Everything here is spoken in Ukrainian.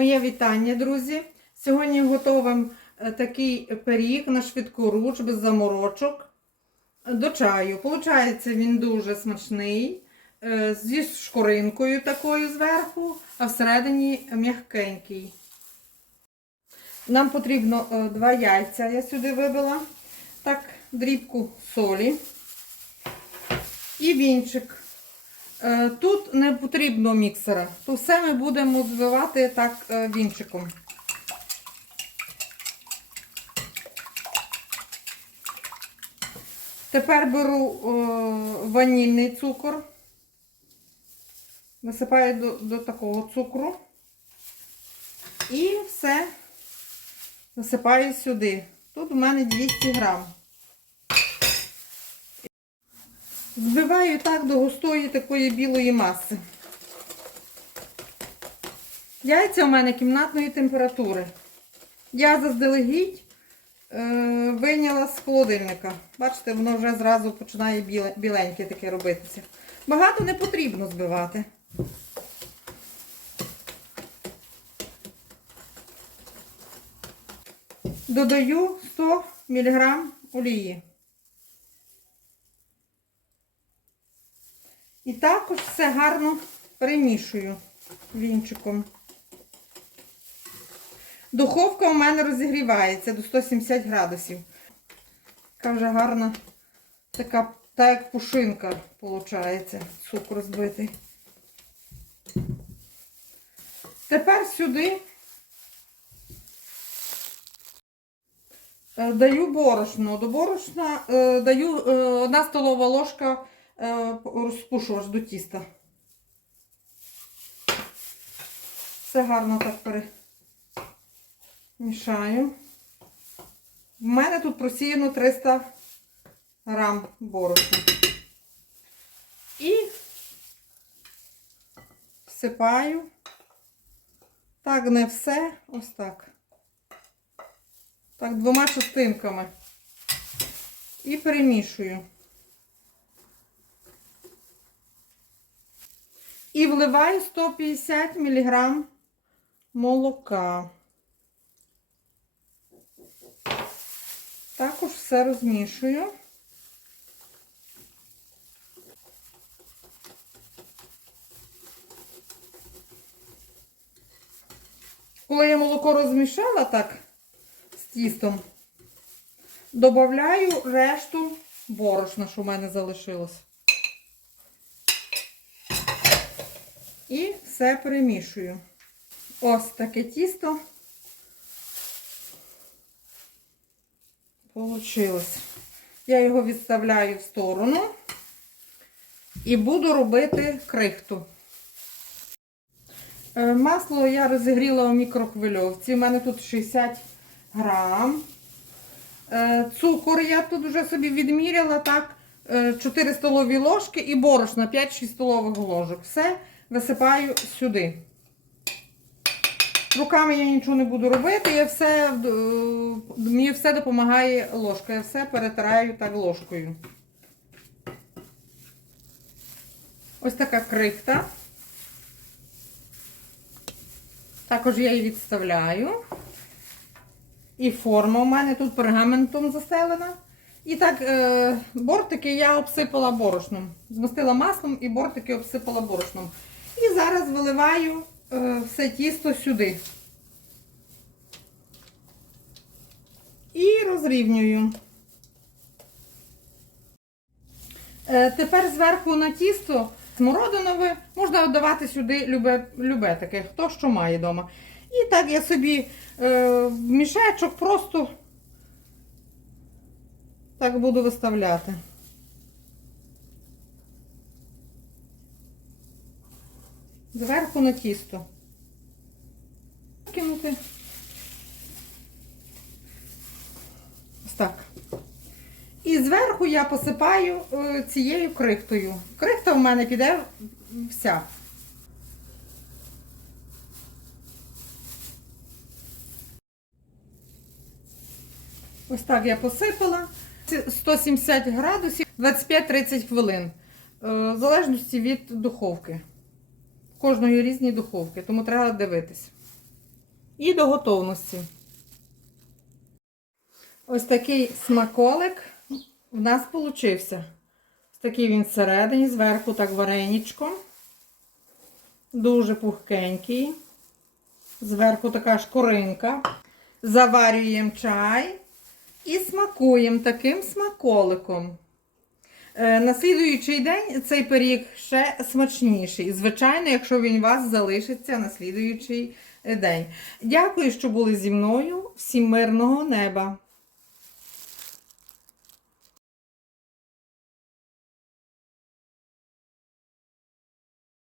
Моє вітання, друзі. Сьогодні готуємо е, такий пиріг на швидку руч без заморочок до чаю. Получається він дуже смачний, е, зі шкоринкою такою зверху, а всередині м'якенький. Нам потрібно е, два яйця, я сюди вибила, так, дрібку солі і вінчик. Е, Тут не потрібно міксера. Тут все ми будемо збивати так е, вінчиком. Тепер беру е, ванільний цукор, висипаю до, до такого цукру і все висипаю сюди. Тут у мене 200 грам. Збиваю так до густої такої білої маси. Яйця у мене кімнатної температури. Я заздалегідь е, вийняла з холодильника. Бачите, воно вже зразу починає біле, біленьке таке робитися. Багато не потрібно збивати. Додаю 100 мг олії. І також все гарно перемішую вінчиком. Духовка у мене розігрівається до 170 градусів. Така вже гарна, така, та як пушинка, виходить, цукор збитий. Тепер сюди е, даю борошно. До борошна е, даю е, одна столова ложка е, розпушувач до тіста. Все гарно так перемішаю. В мене тут просіяно 300 грам борошна. І всипаю. Так, не все, ось так. Так, двома частинками. І перемішую. І вливаю 150 мг молока. Також все розмішую. Коли я молоко розмішала так з тістом, додаю решту борошна, що в мене залишилось. І все перемішую. Ось таке тісто получилось. Я його відставляю в сторону і буду робити крихту. Е, Масло я розігріла у мікрохвильовці. У мене тут 60 грам. Е, Цукор я тут вже собі відміряла так, 4 столові ложки і борошна 5-6 столових ложок. Все висипаю сюди. Руками я нічого не буду робити, я все, е, мені все допомагає ложка. Я все перетираю так ложкою. Ось така крихта. Також я її відставляю. І форма у мене тут пергаментом застелена. І так, е, бортики я обсипала борошном. Змастила маслом і бортики обсипала борошном. І зараз виливаю е, все тісто сюди. І розрівнюю. Е, тепер зверху на тісто смородинове можна додавати сюди любе, любе таке, хто що має вдома. І так я собі е, в мішечок просто так буду виставляти. Зверху на тісто. Кинути. Ось так. І зверху я посипаю е, цією крихтою. Крихта в мене піде вся. Ось так я посипала. 170 градусів 25-30 хвилин. Е, В залежності від духовки. Кожної різні духовки, тому треба дивитись. І до готовності. Ось такий смаколик в нас получився. Ось такий він всередині, зверху так вареничко. Дуже пухкенький. Зверху така шкуринка. Заварюємо чай і смакуємо таким смаколиком. Е, На слідуючий день цей пиріг ще смачніший. Звичайно, якщо він у вас залишиться на слідуючий е, день. Дякую, що були зі мною. Всім мирного неба!